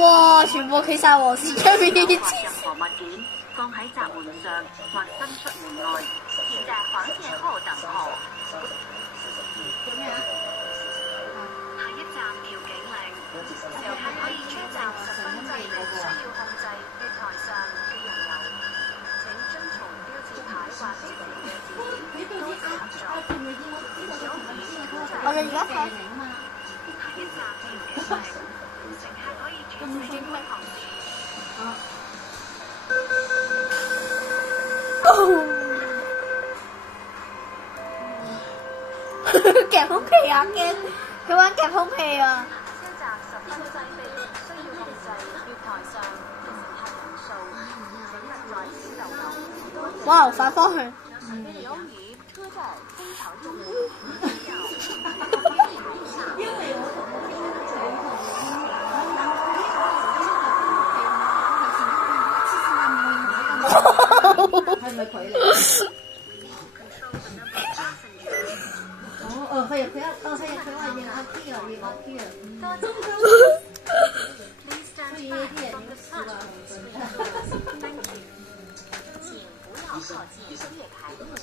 哇！全部企晒黃線出面，任何物件放喺閘門上或伸出門外，請在黃線後等候。下一站調景嶺，遊客可以出站10分鐘內需要控制月台上嘅人流。請遵從標誌牌或指示嘅指示，多次合作。我哋而家睇。下一站調景嶺，乘客可以轉乘觀塘線。夾空氣啊！驚佢玩夾空氣啊！車站10分擠迫，需要控制月台上嘅乘客人數，請勿在此逗留。哇！反方向。由於車站非常擁擠，係咪佢嚟？係啊，佢話認阿 P 啊，認阿 P 啊。所以呢啲人應該試下請不要靠近月台入口。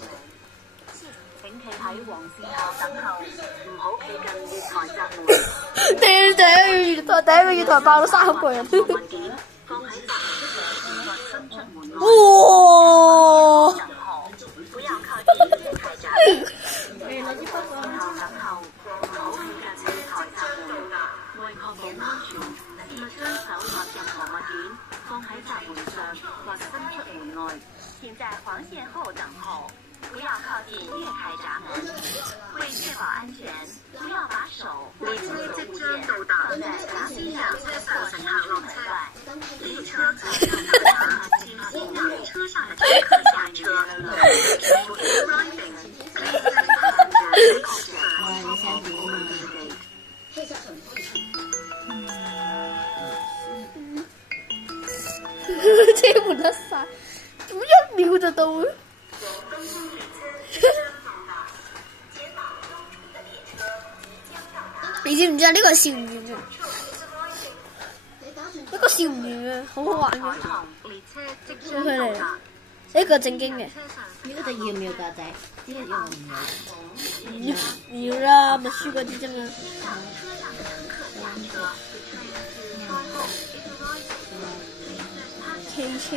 請企喺黃線下等候，唔好企近月台閘門。第一個月台爆咗3個人。物件放喺閘門或伸出門外。哇！等候，不要靠近月台閘。等候，唔好企近月台閘門。為確保安全，勿將手或任何物件放喺閘門上或伸出門外。請在黃線後等候，不要靠近月台閘門。為確保安全，不要把手或任何物件放在閘面上或乘客落車外。列車即將到達，請欣賞車上的乘客下車。車門甩晒，點1秒就到嘅？你知唔知啊？呢個係笑唔完嘅，呢個笑唔完嘅，好好玩嘅。出去嚟，呢個正經嘅。呢個就要唔要架仔？呢個要唔要？唔要啦，咪輸嗰啲啫嘛。騎車。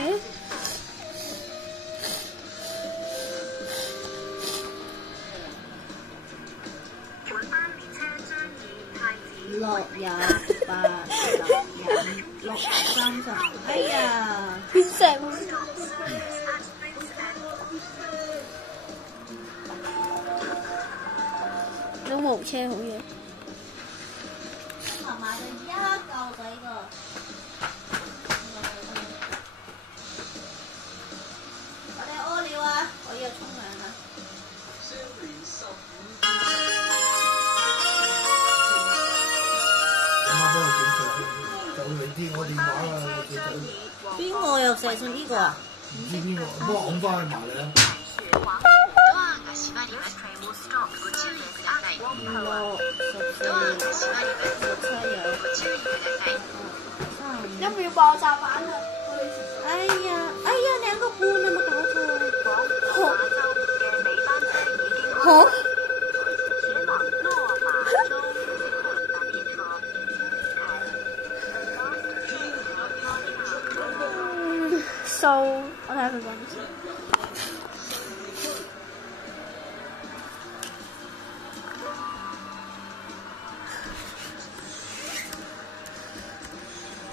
6、28、10、6、30，哎呀！變石喎！有冇車好嘢？我買咗1嚿仔個。我哋屙尿啊！我要沖涼啦。幫我整上，就你啲我電話啊，邊個又寫信呢個啊？唔知邊個，幫我拱翻去埋嚟啊！1秒爆炸版啊！哎呀，2個半啊！冇搞錯啊！好。So， 我睇下佢講乜先。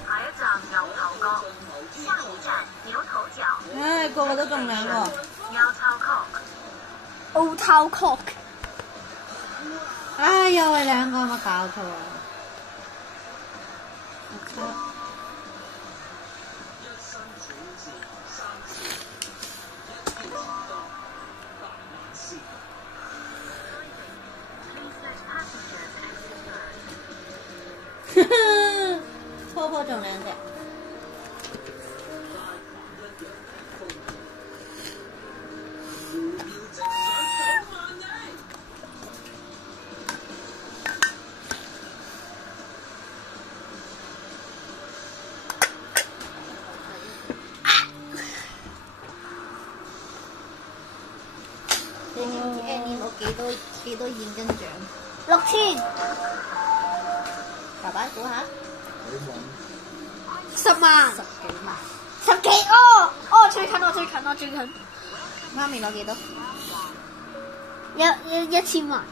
下一站牛頭角，下一站牛頭角。唉，個個都中兩個。Old Town Cock。唉，又係2個，冇搞錯啊！初波中2隻。幾多現金獎6000，爸爸估下10萬， 10幾萬， 10幾哦，最近，媽咪攞幾多？ 1000萬，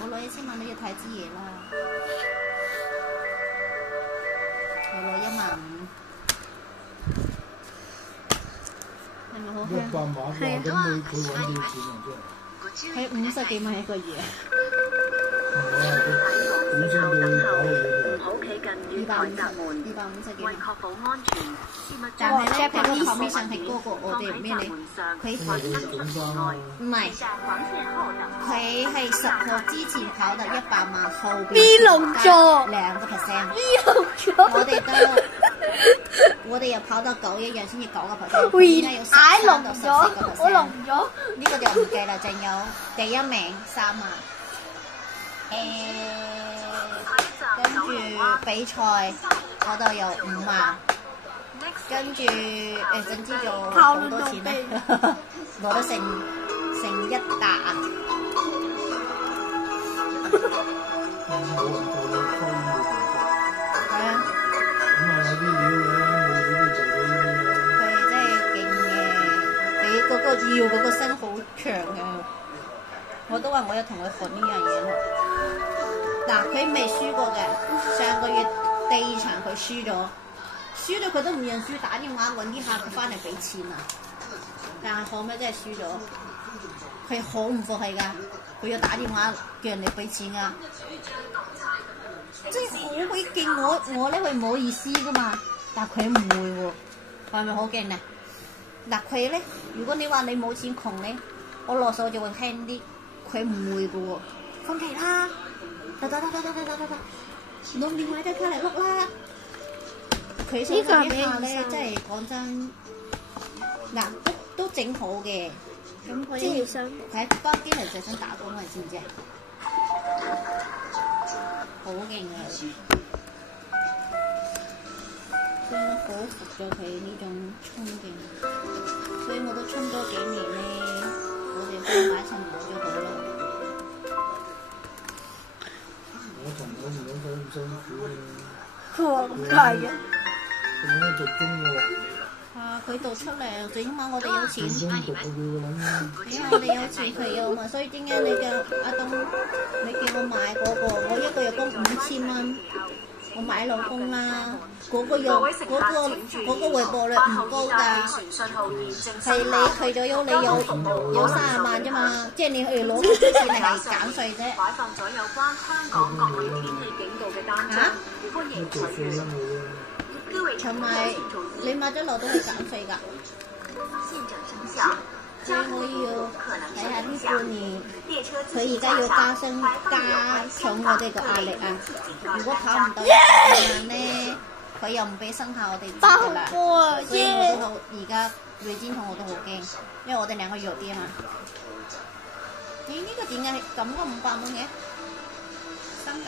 我攞1000萬你要睇支嘢啦，我攞15000，係咪好香？ 100萬喎，咁佢揾幾錢啊？真係。佢50幾萬一個月。本身佢搞到唔好企近月台閘門， 250幾萬。為確保安全，切勿但係咧，將佢個貨 commission 係物高過我哋咩咧？佢因為佢總監啊，唔係，佢係10號之前跑到100萬，後邊邊龍座2%。我我哋又跑到91日先至9%，喂，應該有嗌13到聾咗，我聾14%。咗。呢個就唔計啦，仲有第一名3萬，跟住比賽嗰度有5萬，跟住總之就好多錢咧，攞得成1打啊！冇人做到虧嘅動作。係啊，咁啊有啲料嘅，冇料都做到呢啲嘅。佢真係勁嘅，佢嗰個腰嗰個身好長嘅，我都話我要同佢學呢樣嘢咯。嗱，佢未輸過嘅，上個月第2場佢輸咗佢都唔認輸，打電話揾啲客翻嚟俾錢啊！但係後尾真係輸咗，佢好唔服氣㗎，佢要打電話叫人哋俾錢㗎，真係好鬼勁！我咧會唔好意思㗎嘛，但佢唔會喎，係咪好勁啊？嗱，佢咧，如果你話你冇錢窮咧，我落手就會輕啲，佢唔會㗎喎，放棄啦！得，攞電話即刻嚟碌啦！佢想講一下咧，真係講真，嗱都整好嘅，咁我即係要想喺北京嚟就想打工啊，知唔知啊？好勁啊！所以我好服咗佢呢種衝勁，所以我都衝多幾年咧，我哋幫買層樓就好啦。我層樓唔使咁辛苦嘅，佢話唔係啊，佢應該讀中喎，啊！佢讀出嚟，最起碼我哋有錢，正宗讀嘅佢諗。因為我哋有錢佢有嘛，所以點解你叫阿東，你叫我買嗰個，我一個月供5000蚊，我買老公啦，嗰個回報率唔高㗎，係你去咗休你有30萬啫嘛，即係你去攞嗰啲錢嚟係減稅啫。擺放咗有關香港各類天氣警告嘅單張，歡迎做取閱。數都冇嘅。同埋你買咗樓都係減稅㗎，所以我要睇下呢半年佢而家要加重我哋個壓力啊！如果跑唔到100萬咧，佢又唔俾生效我哋知㗎啦。所以我都好而家瑞堅同我都好驚，因為我哋兩個弱啲啊嘛。咦？呢個點解咁個500蚊嘅？新㗎？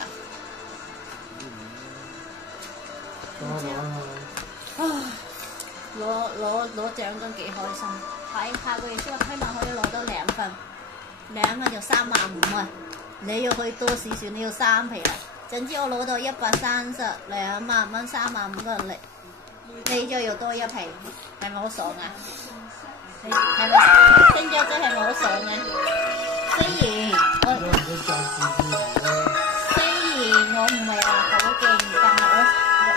唉，攞獎金幾開心！下個月先希望可以攞到2份，2份就35000啊！你要去多少少，你要3皮啦。總之我攞到132萬蚊，35000個力，你就要多1皮，係咪好爽啊？你係咪升咗真係咪好爽啊？雖然我唔係話好勁，但係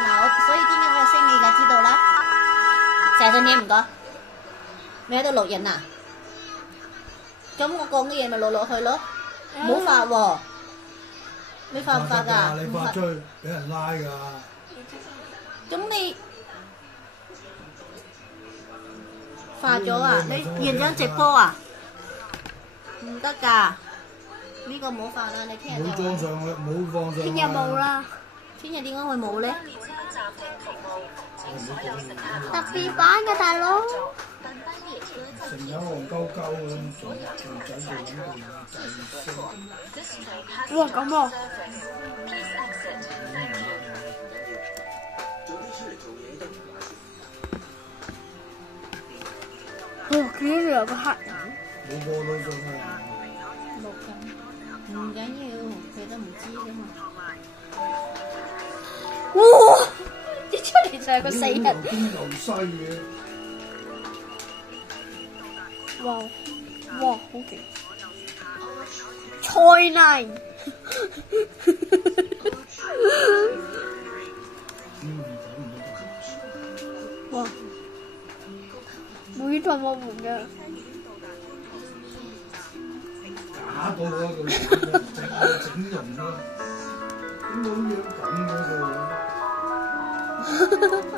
我所以點解我升你就知道啦。謝振嘢唔該，你喺度錄影啊？咁我講嘅嘢咪錄落去咯，唔好發喎。你發唔發㗎？你發出去俾人拉㗎。咁你發咗啊？你現場直播啊？唔得㗎，呢個冇發啦，你聽日冇裝上去，冇放上去。聽日冇啦，聽日點解會冇咧？特別版嘅大佬。成日戇鳩鳩咁做仔做緊個仔哇咁啊！哦，見到有個黑人。冇播到上去。哋都唔知噶嘛。哇！一出嚟就係個死人。邊又西嘅？哇！哇！好勁。China。哇！每台我門嘅。假到嗰度整容啦，點解咁樣咁嗰個？